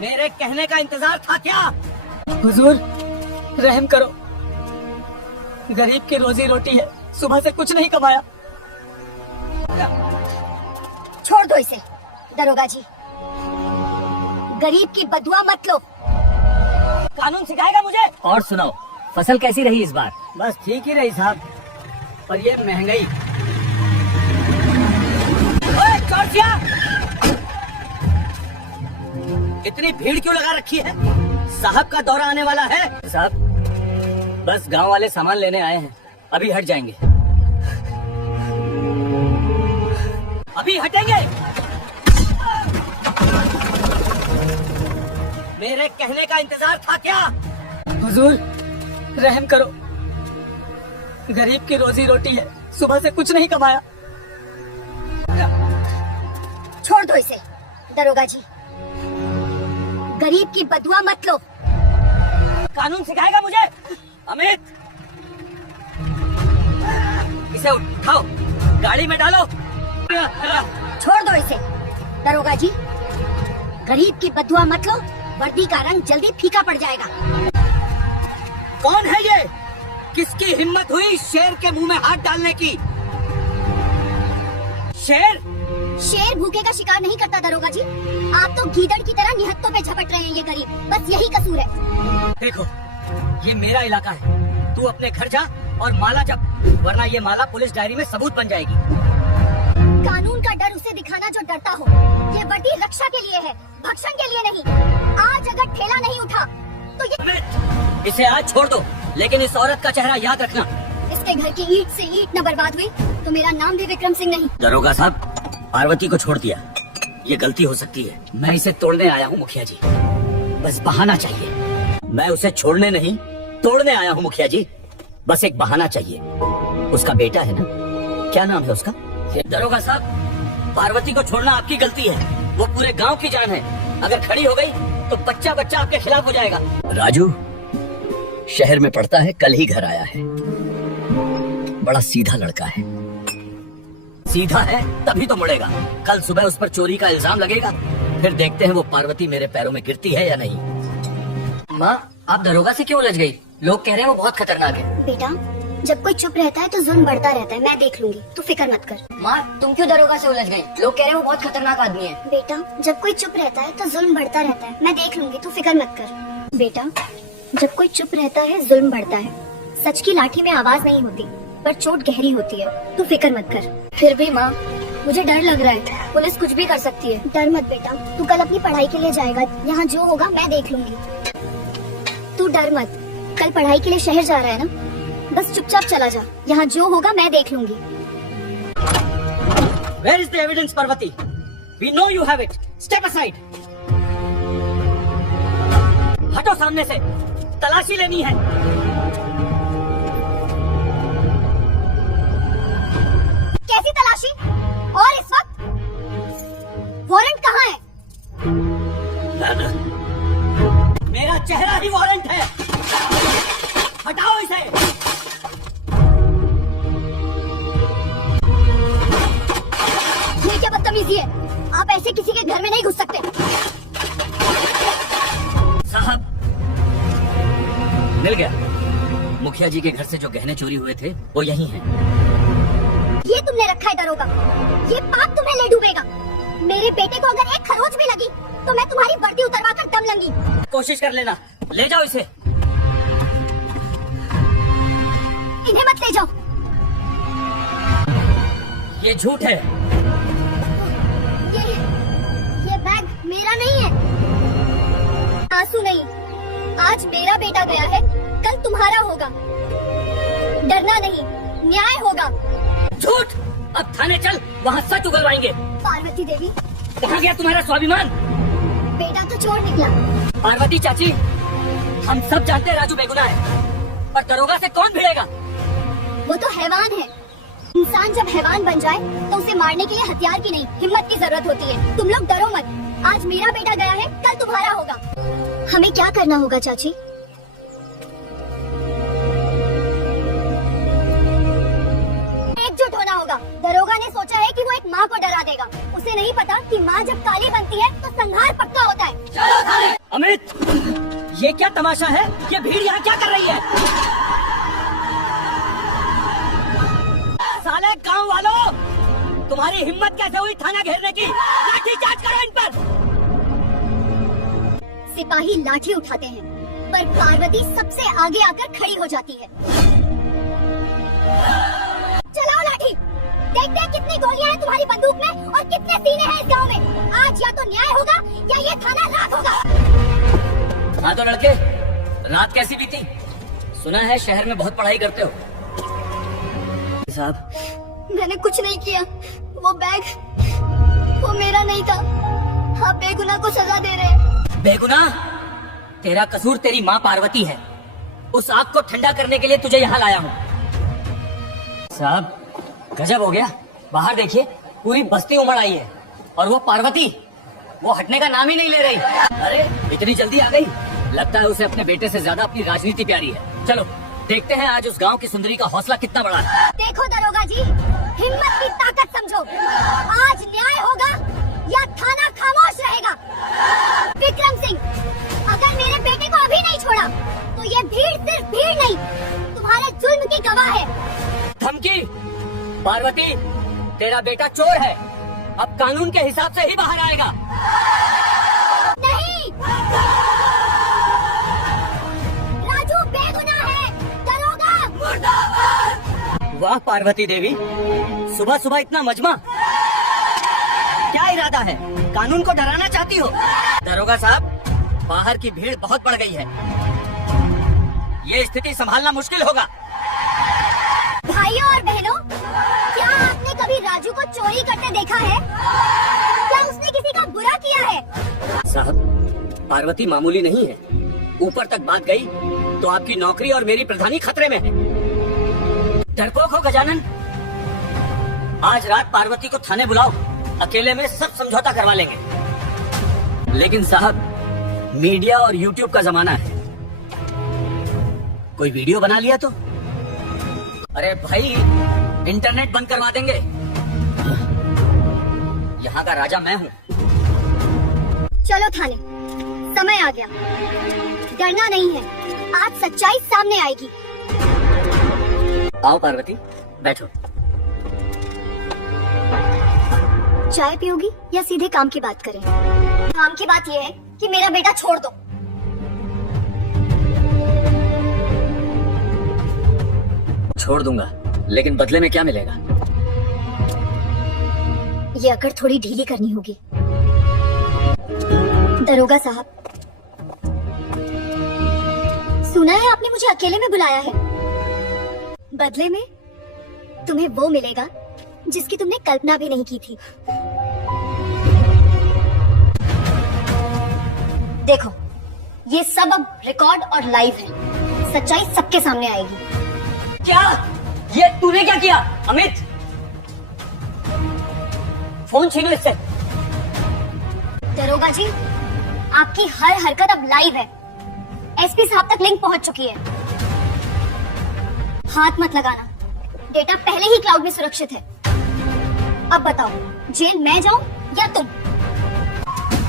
मेरे कहने का इंतजार था क्या? हुजूर रहम करो, गरीब की रोजी रोटी है, सुबह से कुछ नहीं कमाया। छोड़ दो इसे दरोगा जी, गरीब की बदुआ मत लो। कानून सिखाएगा मुझे? और सुनाओ, फसल कैसी रही इस बार? बस ठीक ही रही साहब, पर ये महंगाई। ओए चौरसिया, इतनी भीड़ क्यों लगा रखी है? साहब का दौरा आने वाला है। साहब बस गांव वाले सामान लेने आए हैं, अभी हट जाएंगे। अभी हटेंगे? मेरे कहने का इंतजार था क्या? हुजूर रहम करो, गरीब की रोजी रोटी है, सुबह से कुछ नहीं कमाया। छोड़ दो इसे दरोगा जी, गरीब की बदुआ मत लो। कानून सिखाएगा मुझे? अमित, इसे उठाओ, गाड़ी में डालो। छोड़ दो इसे दरोगा जी, गरीब की बदुआ मत लो, वर्दी का रंग जल्दी फीका पड़ जाएगा। कौन है ये? किसकी हिम्मत हुई शेर के मुंह में हाथ डालने की? शेर? शेर भूखे का शिकार नहीं करता दरोगा जी, आप तो गीदड़ की तरह निहत्तों पे झपट रहे हैं ये गरीब, बस यही कसूर है। देखो, ये मेरा इलाका है, तू अपने घर जा और माला जप, वरना ये माला पुलिस डायरी में सबूत बन जाएगी। कानून का डर उसे दिखाना जो डरता हो। ये वर्दी रक्षा के लिए है, भक्षण के लिए नहीं। आज अगर ठेला नहीं उठा तो ये अमित, इसे आज छोड़ दो, लेकिन इस औरत का चेहरा याद रखना। इसके घर की ईंट से ईंट न बर्बाद हुई तो मेरा नाम भी विक्रम सिंह नहीं। दरोगा साहब, पार्वती को छोड़ दिया, ये गलती हो सकती है। मैं इसे तोड़ने आया हूँ मुखिया जी, बस बहाना चाहिए। मैं उसे छोड़ने नहीं, तोड़ने आया हूँ मुखिया जी, बस एक बहाना चाहिए। उसका बेटा है ना, क्या नाम है उसका? दरोगा साहब, पार्वती को छोड़ना आपकी गलती है, वो पूरे गांव की जान है। अगर खड़ी हो गई तो बच्चा बच्चा आपके खिलाफ हो जाएगा। राजू शहर में पढ़ता है, कल ही घर आया है, बड़ा सीधा लड़का है। सीधा है तभी तो मुड़ेगा, कल सुबह उस पर चोरी का इल्जाम लगेगा, फिर देखते हैं वो पार्वती मेरे पैरों में गिरती है या नहीं। माँ, आप दरोगा से क्यों उलझ गई? लोग कह रहे हैं वो बहुत खतरनाक है। बेटा, जब कोई चुप रहता है तो जुल्म बढ़ता रहता है, मैं देख लूंगी, तू फिक्र मत कर। माँ, तुम क्यों दरोगा से उलझ गई? लोग कह रहे हैं वो बहुत खतरनाक आदमी है। बेटा, जब कोई चुप रहता है तो जुल्म बढ़ता रहता है, मैं देख लूंगी, तू फिक्र मत कर। बेटा, जब कोई चुप रहता है जुल्म बढ़ता है। सच की लाठी में आवाज नहीं होती, पर चोट गहरी होती है, तू फिक्र मत कर। फिर भी माँ, मुझे डर लग रहा है, पुलिस कुछ भी कर सकती है। डर मत बेटा, तू कल अपनी पढ़ाई के लिए जाएगा, यहाँ जो होगा मैं देख लूंगी। तू डर मत, कल पढ़ाई के लिए शहर जा रहा है ना, बस चुपचाप चला जा, यहाँ जो होगा मैं देख लूंगी। Where is the evidence, Parvati? We know you have it. Step aside. हटो सामने से, तलाशी लेनी है। कैसी तलाशी? और इस वक्त वारंट कहाँ है? मेरा चेहरा ही वारंट है, हटाओ इसे। ये क्या बदतमीजी है? आप ऐसे किसी के घर में नहीं घुस सकते। साहब, मिल गया। मुखिया जी के घर से जो गहने चोरी हुए थे वो यही हैं। ये तुमने रखा है दरोगा, ये पाप तुम्हें ले डूबेगा। मेरे बेटे को अगर एक खरोच भी लगी तो मैं तुम्हारी वर्दी उतरवा कर दम लूंगी। कोशिश कर लेना, ले जाओ इसे। इन्हें मत ले जाओ। ये झूठ है। ये बैग मेरा नहीं है। आंसू नहीं, आज मेरा बेटा गया है, कल तुम्हारा होगा। डरना नहीं, न्याय होगा। झूठ, अब थाने चल, वहाँ सच उगलवाएंगे। पार्वती देवी, कहाँ गया तुम्हारा स्वाभिमान? बेटा तो चोर निकला। पार्वती चाची, हम सब जानते हैं राजू बेगुनाह है, पर दरोगा से कौन भिड़ेगा? वो तो हैवान है। इंसान जब हैवान बन जाए तो उसे मारने के लिए हथियार की नहीं, हिम्मत की जरूरत होती है। तुम लोग डरो मत, आज मेरा बेटा गया है, कल तुम्हारा होगा। हमें क्या करना होगा चाची? एकजुट होना होगा। दरोगा ने सोचा है कि वो एक माँ को डरा देगा। उसे नहीं पता कि माँ जब काली बनती है तो संहार पक्का होता है। अमित, ये क्या तमाशा है? ये भीड़ यहाँ क्या कर रही है? साले गांव वालों, तुम्हारी हिम्मत कैसे हुई थाना घेरने की? लाठी चार्ज करो इन पर। सिपाही लाठी उठाते हैं पर पार्वती सबसे आगे आकर खड़ी हो जाती है। चलाओ लाठी, देखते हैं कितनी गोलियां हैं तुम्हारी बंदूक में और कितने सीने हैं इस गांव में। आज या तो न्याय होगा या ये थाना राख होगा। हाँ तो लड़के, रात कैसी बीती? सुना है शहर में बहुत पढ़ाई करते हो। साहब, मैंने कुछ नहीं किया। वो बैग वो मेरा नहीं था। आप बेगुनाह को सजा दे रहे हैं। बेगुनाह? तेरा कसूर तेरी माँ पार्वती है। उस आग को ठंडा करने के लिए तुझे यहाँ लाया हूँ। साहब, गजब हो गया। बाहर देखिए, पूरी बस्ती उमड़ आई है और वो पार्वती, वो हटने का नाम ही नहीं ले रही। अरे इतनी जल्दी आ गई? लगता है उसे अपने बेटे से ज्यादा अपनी राजनीति प्यारी है। चलो देखते हैं आज उस गांव की सुंदरी का हौसला कितना बड़ा है। देखो दरोगा जी, हिम्मत की ताकत समझो। आज न्याय होगा या थाना खामोश रहेगा। विक्रम सिंह, अगर मेरे बेटे को अभी नहीं छोड़ा तो ये भीड़ सिर्फ भीड़ नहीं, तुम्हारे जुल्म की गवाह है। धमकी? पार्वती, तेरा बेटा चोर है, अब कानून के हिसाब से ही बाहर आएगा। नहीं, राजू बेगुनाह है। दरोगा मुर्दाबाद। वाह पार्वती देवी, सुबह सुबह इतना मजमा, क्या इरादा है? कानून को डराना चाहती हो? दरोगा साहब, बाहर की भीड़ बहुत बढ़ गई है, ये स्थिति संभालना मुश्किल होगा। भाइयों और बहनों, क्या आपने कभी राजू को चोरी करते देखा है? क्या उसने किसी का बुरा किया है? साहब, पार्वती मामूली नहीं है। ऊपर तक बात गई तो आपकी नौकरी और मेरी प्रधानी खतरे में है। डरपोक हो गजानन, आज रात पार्वती को थाने बुलाओ, अकेले में सब समझौता करवा लेंगे। लेकिन साहब, मीडिया और यूट्यूब का जमाना है, कोई वीडियो बना लिया तो? अरे भाई, इंटरनेट बंद करवा देंगे। यहाँ का राजा मैं हूँ। चलो थाने, समय आ गया। डरना नहीं है, आज सच्चाई सामने आएगी। आओ पार्वती, बैठो। चाय पियोगी या सीधे काम की बात करें? काम की बात यह है कि मेरा बेटा छोड़ दो। छोड़ दूंगा, लेकिन बदले में क्या मिलेगा? ये अकड़ थोड़ी ढीली करनी होगी। दरोगा साहब, सुना है आपने मुझे अकेले में बुलाया है। बदले में तुम्हें वो मिलेगा जिसकी तुमने कल्पना भी नहीं की थी। देखो, ये सब अब रिकॉर्ड और लाइव है। सच्चाई सबके सामने आएगी। क्या? ये तूने क्या किया? अमित, फोन छीनो इससे। दरोगा जी, आपकी हर हरकत अब लाइव है। एसपी साहब तक लिंक पहुंच चुकी है। हाथ मत लगाना, डेटा पहले ही क्लाउड में सुरक्षित है। अब बताओ, जेल मैं जाऊं या तुम?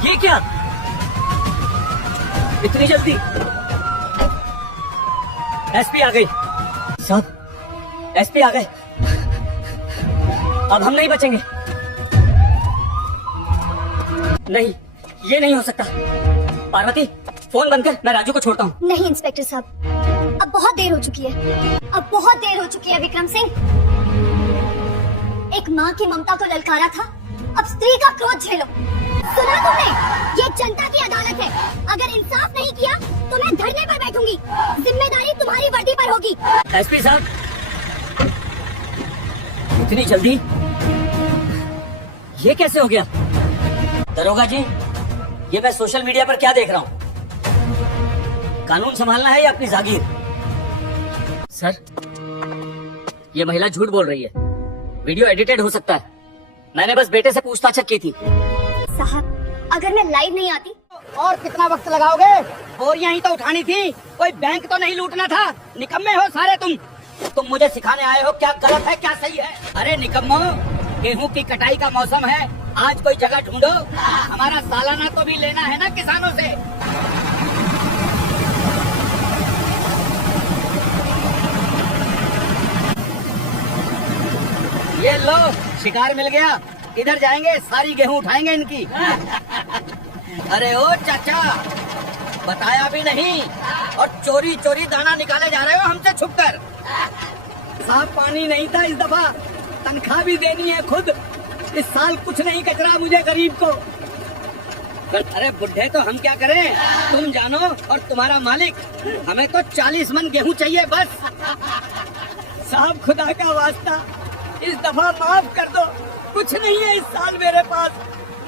ये क्या? इतनी जल्दी? एसपी आ गई। साहब, एसपी आ गए। अब हम नहीं बचेंगे। नहीं, ये नहीं हो सकता। पार्वती, फोन बंद कर, मैं राजू को छोड़ता हूँ। नहीं इंस्पेक्टर साहब, अब बहुत देर हो चुकी है। अब बहुत देर हो चुकी है विक्रम सिंह। एक माँ की ममता को ललकारा था, अब स्त्री का क्रोध झेलो। सुना तुमने? ये जनता की अदालत है। अगर इंसाफ नहीं किया तो मैं धरने पर बैठूंगी। जिम्मेदारी तुम्हारी वर्दी पर होगी। एसपी साहब, इतनी जल्दी? ये कैसे हो गया? दरोगा जी, ये मैं सोशल मीडिया पर क्या देख रहा हूँ? कानून संभालना है या अपनी जागीर? सर, ये महिला झूठ बोल रही है। वीडियो एडिटेड हो सकता है। मैंने बस बेटे से पूछताछ की थी। साहब, अगर मैं लाइव नहीं आती? और कितना वक्त लगाओगे? बोरियां ही तो उठानी थी, कोई बैंक तो नहीं लूटना था। निकम्मे हो सारे तुम मुझे सिखाने आए हो क्या गलत है क्या सही है? अरे निकम्मो, गेहूं की कटाई का मौसम है, आज कोई जगह ढूंढो, हमारा सालाना तो भी लेना है ना किसानों से। ये लो, शिकार मिल गया। इधर जाएंगे, सारी गेहूं उठाएंगे इनकी। अरे ओ चाचा, बताया भी नहीं और चोरी चोरी दाना निकाले जा रहे हो हमसे छुपकर। साफ पानी नहीं था इस दफा, तनख्वाह भी देनी है खुद। इस साल कुछ नहीं कचरा मुझे गरीब को। अरे बुढ़े तो हम क्या करें, तुम जानो और तुम्हारा मालिक। हमें तो 40 मन गेहूं चाहिए बस। साहब खुदा का वास्ता, इस दफा माफ कर दो। कुछ नहीं है इस साल मेरे पास,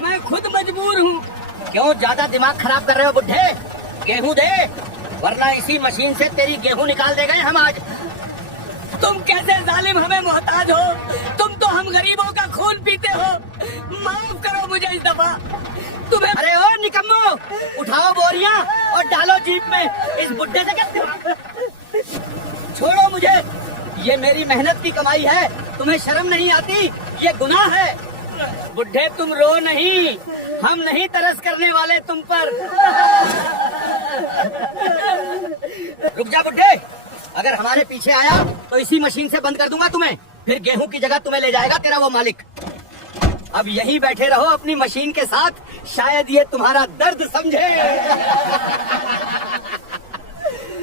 मैं खुद मजबूर हूँ। क्यों ज्यादा दिमाग खराब कर रहे हो बुढ़े? गेहूं दे, वरना इसी मशीन से तेरी गेहूं निकाल दे गए हम आज। तुम कैसे जालिम हमें मोहताज हो? तुम तो हम गरीबों का खून पीते हो। माफ करो मुझे इस दफा। तुम्हें अरे ओ निकम्मो, उठाओ बोरियां और डालो जीप में। इस बुढ़े से क्या छोड़ो मुझे, ये मेरी मेहनत की कमाई है। तुम्हें शर्म नहीं आती? ये गुनाह है। बुढ़े तुम रो नहीं, हम नहीं तरस करने वाले तुम पर। रुक जा बुढ़े, अगर हमारे पीछे आया तो इसी मशीन से बंद कर दूंगा तुम्हें। फिर गेहूं की जगह तुम्हें ले जाएगा तेरा वो मालिक। अब यहीं बैठे रहो अपनी मशीन के साथ, शायद ये तुम्हारा दर्द समझे।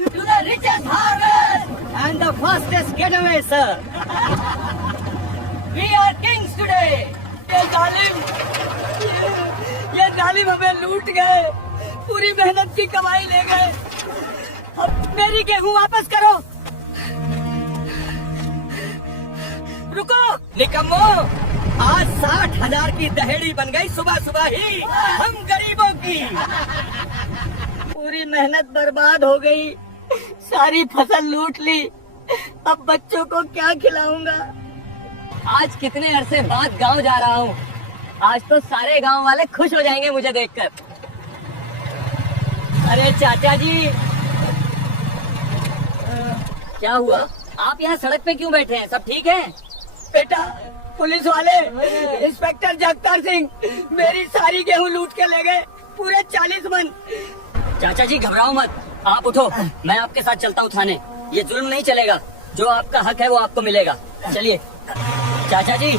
To the richest harvest and the fastest getaway, sir. We are kings today. ये जालिम हमें लूट गए, पूरी मेहनत की कमाई ले गए। अब मेरी गेहूं वापस करो। रुको निकम्मो, आज 60,000 की दहेड़ी बन गई सुबह सुबह ही हम गरीबों की। पूरी मेहनत बर्बाद हो गई, सारी फसल लूट ली। अब बच्चों को क्या खिलाऊंगा? आज कितने अरसे बाद गांव जा रहा हूँ। आज तो सारे गांव वाले खुश हो जाएंगे मुझे देखकर। अरे चाचा जी, क्या हुआ? आप यहाँ सड़क पे क्यों बैठे हैं? सब ठीक है? बेटा, पुलिस वाले इंस्पेक्टर जगतार सिंह मेरी सारी गेहूं लूट के ले गए, पूरे 40 मन। चाचा जी घबराओ मत, आप उठो, मैं आपके साथ चलता हूँ थाने। ये जुल्म नहीं चलेगा, जो आपका हक है वो आपको मिलेगा। चलिए चाचा जी,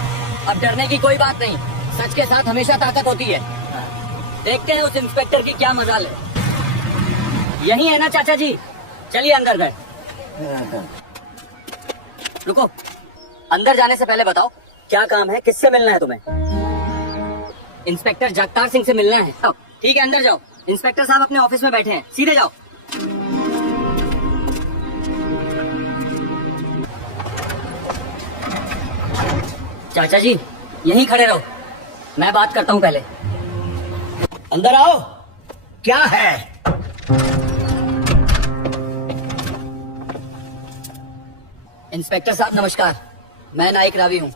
अब डरने की कोई बात नहीं, सच के साथ हमेशा ताकत होती है। देखते हैं उस इंस्पेक्टर की क्या मजाल है। यही है ना चाचा जी? चलिए अंदर गए। रुको, अंदर जाने से पहले बताओ क्या काम है, किससे मिलना है तुम्हें? इंस्पेक्टर जगतार सिंह से मिलना है। ठीक है, अंदर जाओ। इंस्पेक्टर साहब अपने ऑफिस में बैठे हैं, सीधे जाओ। चाचा जी यहीं खड़े रहो, मैं बात करता हूँ पहले। अंदर आओ। क्या है? इंस्पेक्टर साहब नमस्कार, मैं नाइक रावी हूँ।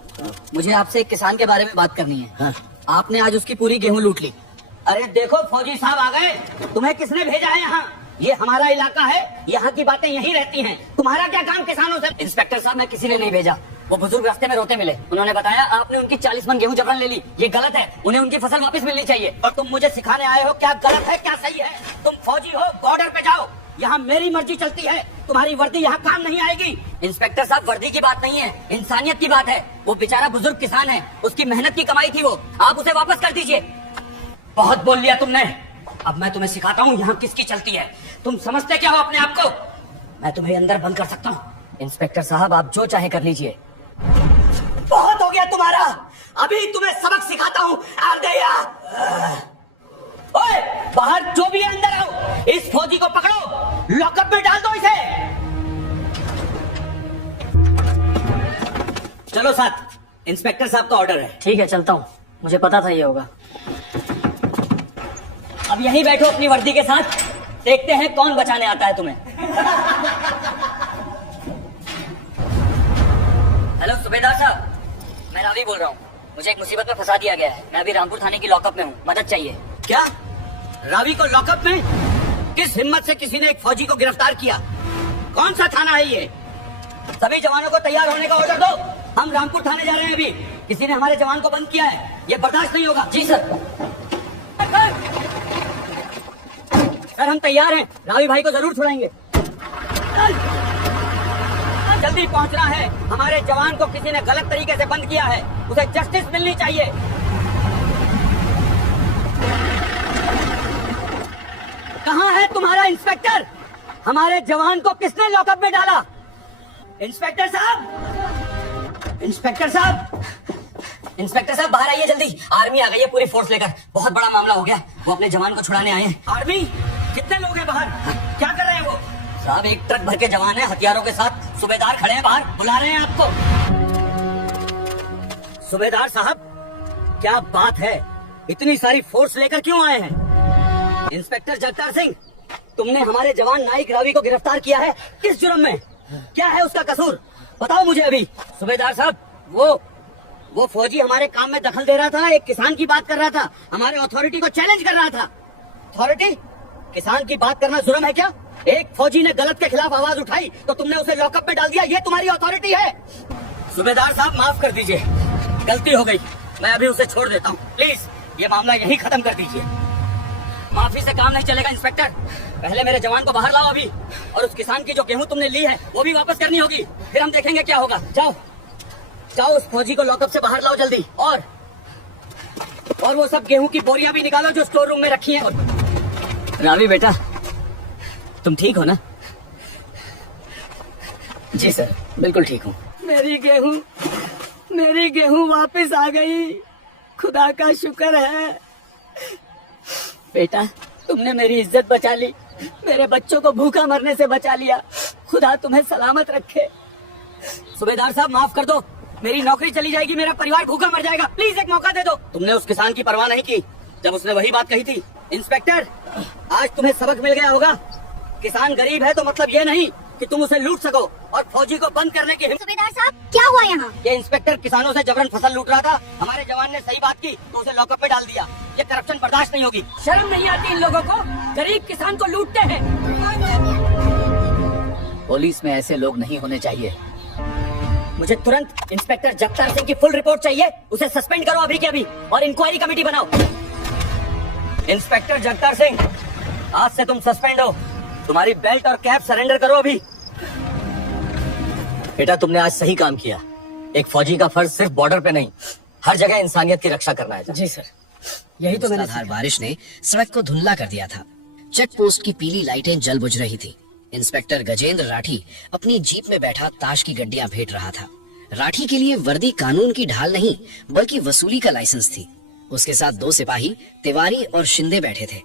मुझे आपसे एक किसान के बारे में बात करनी है। हाँ। आपने आज उसकी पूरी गेहूं लूट ली। अरे देखो फौजी साहब आ गए। तुम्हें किसने भेजा है यहाँ? ये हमारा इलाका है, यहाँ की बातें यहीं रहती हैं। तुम्हारा क्या काम किसानों से? इंस्पेक्टर साहब मैं किसी ने नहीं भेजा, वो बुजुर्ग रास्ते में रोते मिले, उन्होंने बताया आपने उनकी 40 मन गेहूं जबरन ले ली। ये गलत है, उन्हें उनकी फसल वापस मिलनी चाहिए। और तुम मुझे सिखाने आए हो क्या गलत है क्या सही है? तुम फौजी हो, बॉर्डर पे जाओ। यहाँ मेरी मर्जी चलती है, तुम्हारी वर्दी यहाँ काम नहीं आएगी। इंस्पेक्टर साहब वर्दी की बात नहीं है, इंसानियत की बात है। वो बेचारा बुजुर्ग किसान है, उसकी मेहनत की कमाई थी वो, आप उसे वापस कर दीजिए। बहुत बोल लिया तुमने, अब मैं तुम्हें सिखाता हूँ यहाँ किसकी चलती है। तुम समझते क्या हो अपने आप को? मैं तुम्हें अंदर बंद कर सकता हूँ। इंस्पेक्टर साहब आप जो चाहे कर लीजिए। बहुत हो गया तुम्हारा, अभी तुम्हें सबक सिखाता हूँ। ओए, बाहर जो भी है अंदर आओ। इस फौजी को पकड़ो, लॉकअप में डाल दो इसे। चलो साथ, इंस्पेक्टर साहब का ऑर्डर है। ठीक है चलता हूँ, मुझे पता था ये होगा। अब यहीं बैठो अपनी वर्दी के साथ, देखते हैं कौन बचाने आता है तुम्हें। हेलो सूबेदार साहब, मैं रावी बोल रहा हूँ। मुझे एक मुसीबत में फंसा दिया गया है, मैं अभी रामपुर थाने की लॉकअप में हूँ, मदद चाहिए। क्या? रावी को लॉकअप में? किस हिम्मत से किसी ने एक फौजी को गिरफ्तार किया? कौन सा थाना है ये? सभी जवानों को तैयार होने का ऑर्डर दो, हम रामपुर थाने जा रहे हैं अभी। किसी ने हमारे जवान को बंद किया है, ये बर्दाश्त नहीं होगा। जी सर। सर हम तैयार हैं, रावी भाई को जरूर छुड़ाएंगे। जल्दी पहुंचना है, हमारे जवान को किसी ने गलत तरीके से बंद किया है, उसे जस्टिस मिलनी चाहिए। कहाँ है तुम्हारा इंस्पेक्टर? हमारे जवान को किसने लॉकअप में डाला? इंस्पेक्टर साहब, इंस्पेक्टर साहब, इंस्पेक्टर साहब बाहर आइए जल्दी, आर्मी आ गई है पूरी फोर्स लेकर, बहुत बड़ा मामला हो गया, वो अपने जवान को छुड़ाने आए हैं। आर्मी? कितने लोग हैं बाहर? क्या कर रहे हैं वो? साहब एक ट्रक भर के जवान है हथियारों के साथ, सूबेदार खड़े हैं बाहर, बुला रहे हैं आपको। सूबेदार साहब क्या बात है, इतनी सारी फोर्स लेकर क्यों आए हैं? इंस्पेक्टर जगतार सिंह, तुमने हमारे जवान नाइक रावी को गिरफ्तार किया है, किस जुर्म में? क्या है उसका कसूर, बताओ मुझे अभी। सूबेदार साहब वो फौजी हमारे काम में दखल दे रहा था, एक किसान की बात कर रहा था, हमारे अथॉरिटी को चैलेंज कर रहा था। अथॉरिटी? किसान की बात करना जुर्म है क्या? एक फौजी ने गलत के खिलाफ आवाज उठाई तो तुमने उसे लॉकअप में डाल दिया, ये तुम्हारी अथॉरिटी है? सूबेदार साहब माफ कर दीजिए, गलती हो गई, मैं अभी उसे छोड़ देता हूँ, प्लीज ये मामला यही खत्म कर दीजिए। माफी से काम नहीं चलेगा इंस्पेक्टर, पहले मेरे जवान को बाहर लाओ अभी, और उस किसान की जो गेहूं तुमने ली है वो भी वापस करनी होगी, फिर हम देखेंगे क्या होगा। जाओ जाओ उस फौजी को लॉकअप से बाहर लाओ जल्दी, और वो सब गेहूं की बोरियां भी निकालो जो स्टोर रूम में रखी हैं। रावी बेटा तुम ठीक हो ना? जी सर बिल्कुल ठीक हूँ। मेरी गेहूं वापस आ गई, खुदा का शुक्र है। बेटा तुमने मेरी इज्जत बचा ली, मेरे बच्चों को भूखा मरने से बचा लिया, खुदा तुम्हें सलामत रखे। सूबेदार साहब माफ कर दो, मेरी नौकरी चली जाएगी, मेरा परिवार भूखा मर जाएगा, प्लीज एक मौका दे दो। तुमने उस किसान की परवाह नहीं की जब उसने वही बात कही थी। इंस्पेक्टर आज तुम्हें सबक मिल गया होगा, किसान गरीब है तो मतलब ये नहीं कि तुम उसे लूट सको और फौजी को बंद करने की। सूबेदार साहब क्या हुआ यहाँ? ये इंस्पेक्टर किसानों से जबरन फसल लूट रहा था, हमारे जवान ने सही बात की तो उसे लॉकअप में डाल दिया, ये करप्शन बर्दाश्त नहीं होगी। शर्म नहीं आती इन लोगों को, गरीब किसान को लूटते हैं। पुलिस में ऐसे लोग नहीं होने चाहिए। मुझे तुरंत इंस्पेक्टर जगतार सिंह की फुल रिपोर्ट चाहिए, उसे सस्पेंड करो अभी के अभी और इंक्वायरी कमेटी बनाओ। इंस्पेक्टर जगतार सिंह आज से तुम सस्पेंड हो, तुम्हारी बेल्ट और कैप सरेंडर करो अभी। बेटा तुमने आज सही काम किया, एक फौजी का फर्ज सिर्फ बॉर्डर पे नहीं हर जगह इंसानियत की रक्षा करना है। जी सर, यही तो मैंने मूसलाधार बारिश ने सड़क को धुंधला कर दिया था। चेक पोस्ट की पीली लाइटें जल बुझ रही थी। इंस्पेक्टर गजेंद्र राठी अपनी जीप में बैठा ताश की गड्डियां भेंट रहा था। राठी के लिए वर्दी कानून की ढाल नहीं बल्कि वसूली का लाइसेंस थी। उसके साथ दो सिपाही तिवारी और शिंदे बैठे थे।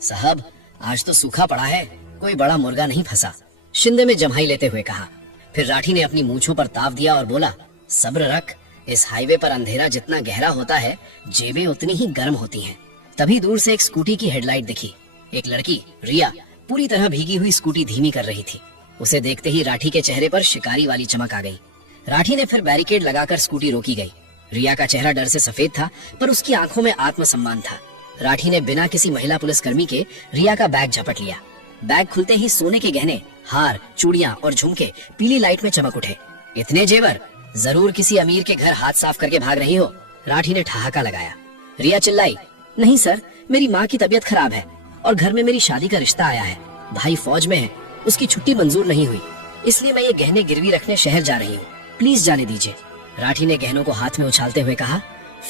साहब आज तो सूखा पड़ा है, कोई बड़ा मुर्गा नहीं फंसा, शिंदे में जम्हाई लेते हुए कहा। फिर राठी ने अपनी मूंछों पर ताव दिया और बोला, सब्र रख, इस हाईवे पर अंधेरा जितना गहरा होता है जेबें उतनी ही गर्म होती हैं। तभी दूर से एक स्कूटी की हेडलाइट दिखी। एक लड़की रिया पूरी तरह भीगी हुई स्कूटी धीमी कर रही थी। उसे देखते ही राठी के चेहरे पर शिकारी वाली चमक आ गई। राठी ने फिर बैरिकेड लगाकर स्कूटी रोकी गई। रिया का चेहरा डर से सफेद था पर उसकी आंखों में आत्मसम्मान था। राठी ने बिना किसी महिला पुलिसकर्मी के रिया का बैग झपट लिया। बैग खुलते ही सोने के गहने, हार, चूड़ियां और झुमके पीली लाइट में चमक उठे। इतने जेवर, जरूर किसी अमीर के घर हाथ साफ करके भाग रही हो। राठी ने ठहाका लगाया। रिया चिल्लाई, नहीं सर, मेरी माँ की तबीयत खराब है और घर में मेरी शादी का रिश्ता आया है। भाई फौज में है, उसकी छुट्टी मंजूर नहीं हुई, इसलिए मैं ये गहने गिरवी रखने शहर जा रही हूँ, प्लीज जाने दीजिए। राठी ने गहनों को हाथ में उछालते हुए कहा,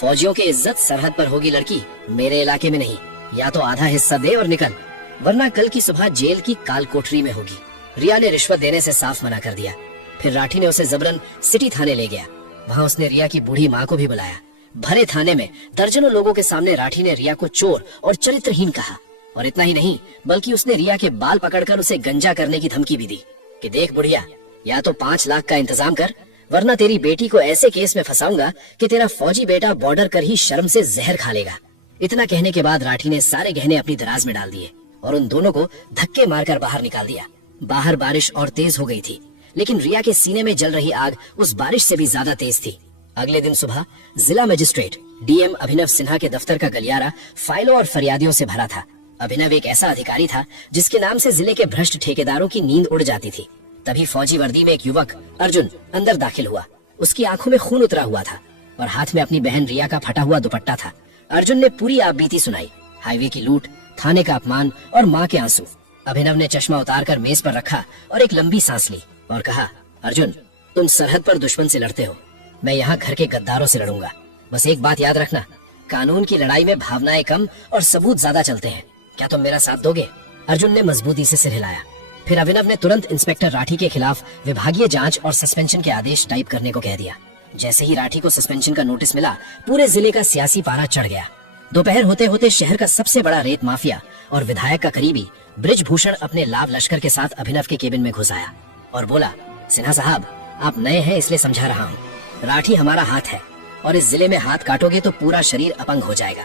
फौजियों की इज्जत सरहद पर होगी लड़की, मेरे इलाके में नहीं। या तो आधा हिस्सा दे और निकल, वरना कल की सुबह जेल की काल कोठरी में होगी। रिया ने रिश्वत देने से साफ मना कर दिया। फिर राठी ने उसे जबरन सिटी थाने ले गया। वहाँ उसने रिया की बूढ़ी माँ को भी बुलाया। भरे थाने में दर्जनों लोगों के सामने राठी ने रिया को चोर और चरित्रहीन कहा। और इतना ही नहीं बल्कि उसने रिया के बाल पकड़कर उसे गंजा करने की धमकी भी दी कि देख बुढ़िया, या तो 5 लाख का इंतजाम कर, वरना तेरी बेटी को ऐसे केस में फंसाऊंगा कि तेरा फौजी बेटा बॉर्डर कर ही शर्म से जहर खा लेगा। इतना कहने के बाद राठी ने सारे गहने अपनी दराज में डाल दिए और उन दोनों को धक्के मारकर बाहर निकाल दिया। बाहर बारिश और तेज हो गई थी, लेकिन रिया के सीने में जल रही आग उस बारिश से भी ज्यादा तेज थी। अगले दिन सुबह जिला मजिस्ट्रेट डीएम अभिनव सिन्हा के दफ्तर का गलियारा फाइलों और फरियादियों से भरा था। अभिनव एक ऐसा अधिकारी था जिसके नाम से जिले के भ्रष्ट ठेकेदारों की नींद उड़ जाती थी। तभी फौजी वर्दी में एक युवक अर्जुन अंदर दाखिल हुआ। उसकी आंखों में खून उतरा हुआ था। और हाथ में अपनी बहन रिया का फटा हुआ दुपट्टा था। अर्जुन ने पूरी आपबीती सुनाई, हाईवे की लूट, थाने का अपमान और माँ के आंसू। अभिनव ने चश्मा उतारकर मेज पर रखा और एक लंबी सांस ली और कहा, अर्जुन, तुम सरहद पर दुश्मन से लड़ते हो, मैं यहाँ घर के गद्दारों से लड़ूंगा। बस एक बात याद रखना, कानून की लड़ाई में भावनाएं कम और सबूत ज्यादा चलते हैं। क्या तुम मेरा साथ दोगे? अर्जुन ने मजबूती से सिर हिलाया। फिर अभिनव ने तुरंत इंस्पेक्टर राठी के खिलाफ विभागीय जांच और सस्पेंशन के आदेश टाइप करने को कह दिया। जैसे ही राठी को सस्पेंशन का नोटिस मिला, पूरे जिले का सियासी पारा चढ़ गया। दोपहर होते होते शहर का सबसे बड़ा रेत माफिया और विधायक का करीबी ब्रिजभूषण अपने लाभ लश्कर के साथ अभिनव के केबिन में घुस आया और बोला, सिन्हा साहब, आप नए हैं इसलिए समझा रहा हूँ। राठी हमारा हाथ है और इस जिले में हाथ काटोगे तो पूरा शरीर अपंग हो जाएगा।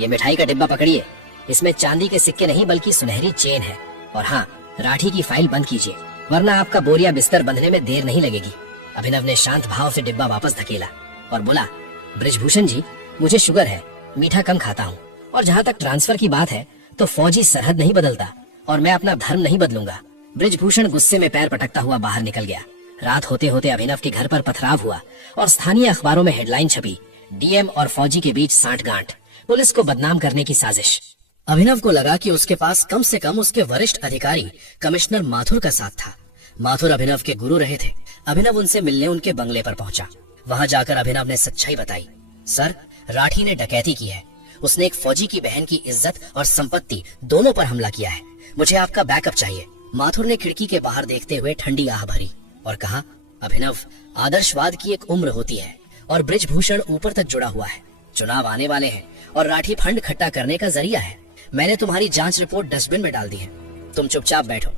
ये मिठाई का डिब्बा पकड़िए, इसमें चांदी के सिक्के नहीं बल्कि सुनहरी चेन है। और हाँ, राठी की फाइल बंद कीजिए, वरना आपका बोरिया बिस्तर बंधने में देर नहीं लगेगी। अभिनव ने शांत भाव से डिब्बा वापस धकेला और बोला, ब्रिजभूषण जी, मुझे शुगर है, मीठा कम खाता हूँ, और जहाँ तक ट्रांसफर की बात है तो फौजी सरहद नहीं बदलता और मैं अपना धर्म नहीं बदलूंगा। ब्रिजभूषण गुस्से में पैर पटकता हुआ बाहर निकल गया। रात होते होते अभिनव के घर पर पथराव हुआ और स्थानीय अखबारों में हेडलाइन छपी, डीएम और फौजी के बीच सांठगांठ, पुलिस को बदनाम करने की साजिश। अभिनव को लगा कि उसके पास कम से कम उसके वरिष्ठ अधिकारी कमिश्नर माथुर का साथ था। माथुर अभिनव के गुरु रहे थे। अभिनव उनसे मिलने उनके बंगले पर पहुंचा। वहां जाकर अभिनव ने सच्चाई बताई। सर, राठी ने डकैती की है। उसने एक फौजी की बहन की इज्जत और संपत्ति दोनों पर हमला किया है। मुझे आपका बैकअप चाहिए। माथुर ने खिड़की के बाहर देखते हुए ठंडी आह भरी और कहा, अभिनव, आदर्शवाद की एक उम्र होती है और ब्रिजभूषण ऊपर तक जुड़ा हुआ है। चुनाव आने वाले हैं और राठी फंड इकट्ठा करने का जरिया है। मैंने तुम्हारी जांच रिपोर्ट डस्टबिन में डाल दी है। तुम चुपचाप बैठो,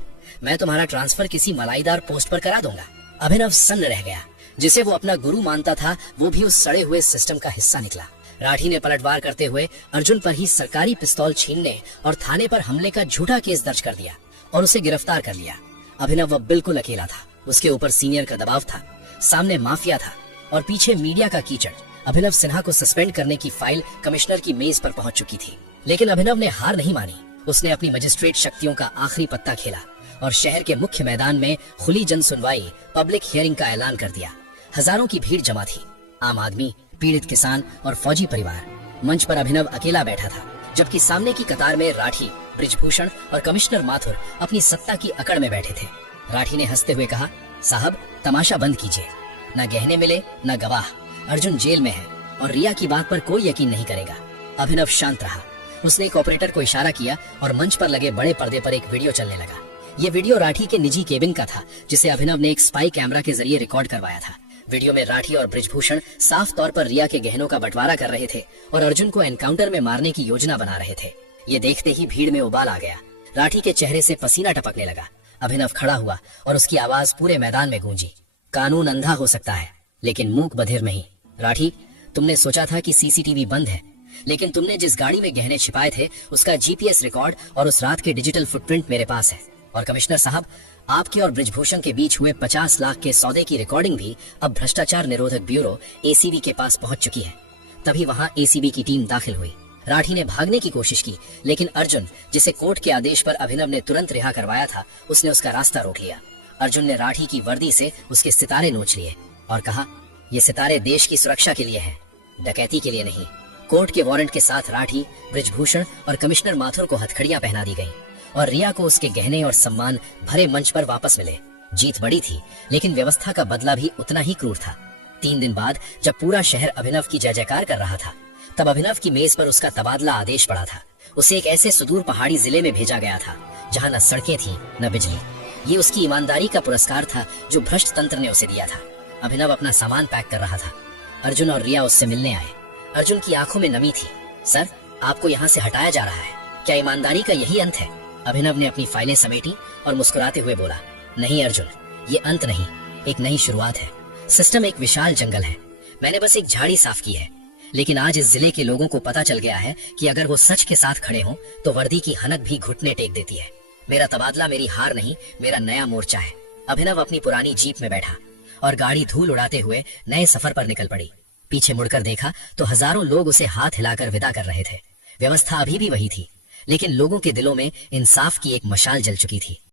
मैं तुम्हारा ट्रांसफर किसी मलाईदार पोस्ट पर करा दूंगा। अभिनव सन्न रह गया। जिसे वो अपना गुरु मानता था, वो भी उस सड़े हुए सिस्टम का हिस्सा निकला। राठी ने पलटवार करते हुए अर्जुन पर ही सरकारी पिस्तौल छीनने और थाने पर हमले का झूठा केस दर्ज कर दिया और उसे गिरफ्तार कर लिया। अभिनव अब बिल्कुल अकेला था। उसके ऊपर सीनियर का दबाव था, सामने माफिया था और पीछे मीडिया का कीचड़। अभिनव सिन्हा को सस्पेंड करने की फाइल कमिश्नर की मेज पर पहुंच चुकी थी, लेकिन अभिनव ने हार नहीं मानी। उसने अपनी मजिस्ट्रेट शक्तियों का आखिरी पत्ता खेला और शहर के मुख्य मैदान में खुली जन सुनवाई, पब्लिक हियरिंग का ऐलान कर दिया। हजारों की भीड़ जमा थी, आम आदमी, पीड़ित किसान और फौजी परिवार। मंच पर अभिनव अकेला बैठा था, जबकि सामने की कतार में राठी, ब्रिजभूषण और कमिश्नर माथुर अपनी सत्ता की अकड़ में बैठे थे। राठी ने हंसते हुए कहा, साहब, तमाशा बंद कीजिए। न गहने मिले न गवाह। अर्जुन जेल में है और रिया की बात पर कोई यकीन नहीं करेगा। अभिनव शांत रहा। उसने एक ऑपरेटर को इशारा किया और मंच पर लगे बड़े पर्दे पर एक वीडियो चलने लगा। ये वीडियो राठी के निजी केबिन का था, जिसे अभिनव ने एक स्पाई कैमरा के जरिए रिकॉर्ड करवाया था। वीडियो में राठी और ब्रिजभूषण साफ तौर पर रिया के गहनों का बंटवारा कर रहे थे और अर्जुन को एनकाउंटर में मारने की योजना बना रहे थे। ये देखते ही भीड़ में उबाल आ गया। राठी के चेहरे से पसीना टपकने लगा। अभिनव खड़ा हुआ और उसकी आवाज पूरे मैदान में गूंजी, कानून अंधा हो सकता है लेकिन मूक बधिर नहीं। राठी, तुमने सोचा था कि सीसीटीवी बंद है, लेकिन तुमने जिस गाड़ी में गहने छिपाए थे उसका जीपीएस रिकॉर्ड और उस रात के डिजिटल फुटप्रिंट मेरे पास है। और कमिश्नर साहब, आपके और ब्रिजभूषण के बीच हुए 50 लाख के सौदे की रिकॉर्डिंग भी अब भ्रष्टाचार निरोधक ब्यूरो एसीबी के पास पहुंच चुकी है। तभी वहां एसीबी की टीम दाखिल हुई। राठी ने भागने की कोशिश की, लेकिन अर्जुन, जिसे कोर्ट के आदेश पर अभिनव ने तुरंत रिहा करवाया था, उसने उसका रास्ता रोक लिया। अर्जुन ने राठी की वर्दी से उसके सितारे नोच लिए और कहा, ये सितारे देश की सुरक्षा के लिए हैं, डकैती के लिए नहीं। कोर्ट के वारंट के साथ राठी, ब्रिजभूषण और कमिश्नर माथुर को हथकड़ियां पहना दी गईं और रिया को उसके गहने और सम्मान भरे मंच पर वापस मिले। जीत बड़ी थी, लेकिन व्यवस्था का बदला भी उतना ही क्रूर था। 3 दिन बाद जब पूरा शहर अभिनव की जय जयकार कर रहा था, तब अभिनव की मेज पर उसका तबादला आदेश पड़ा था। उसे एक ऐसे सुदूर पहाड़ी जिले में भेजा गया था जहाँ न सड़कें थी न बिजली। ये उसकी ईमानदारी का पुरस्कार था जो भ्रष्ट तंत्र ने उसे दिया था। अभिनव अपना सामान पैक कर रहा था। अर्जुन और रिया उससे मिलने आए। अर्जुन की आंखों में नमी थी। सर, आपको यहाँ से हटाया जा रहा है, क्या ईमानदारी का यही अंत है? अभिनव ने अपनी फाइलें समेटी और मुस्कुराते हुए बोला, नहीं अर्जुन, ये अंत नहीं, एक नई शुरुआत है। सिस्टम एक विशाल जंगल है, मैंने बस एक झाड़ी साफ की है। लेकिन आज इस जिले के लोगों को पता चल गया है कि अगर वो सच के साथ खड़े हों तो वर्दी की हनक भी घुटने टेक देती है। मेरा तबादला मेरी हार नहीं, मेरा नया मोर्चा है। अभिनव अपनी पुरानी जीप में बैठा और गाड़ी धूल उड़ाते हुए नए सफर पर निकल पड़ी। पीछे मुड़कर देखा तो हजारों लोग उसे हाथ हिलाकर विदा कर रहे थे। व्यवस्था अभी भी वही थी, लेकिन लोगों के दिलों में इंसाफ की एक मशाल जल चुकी थी।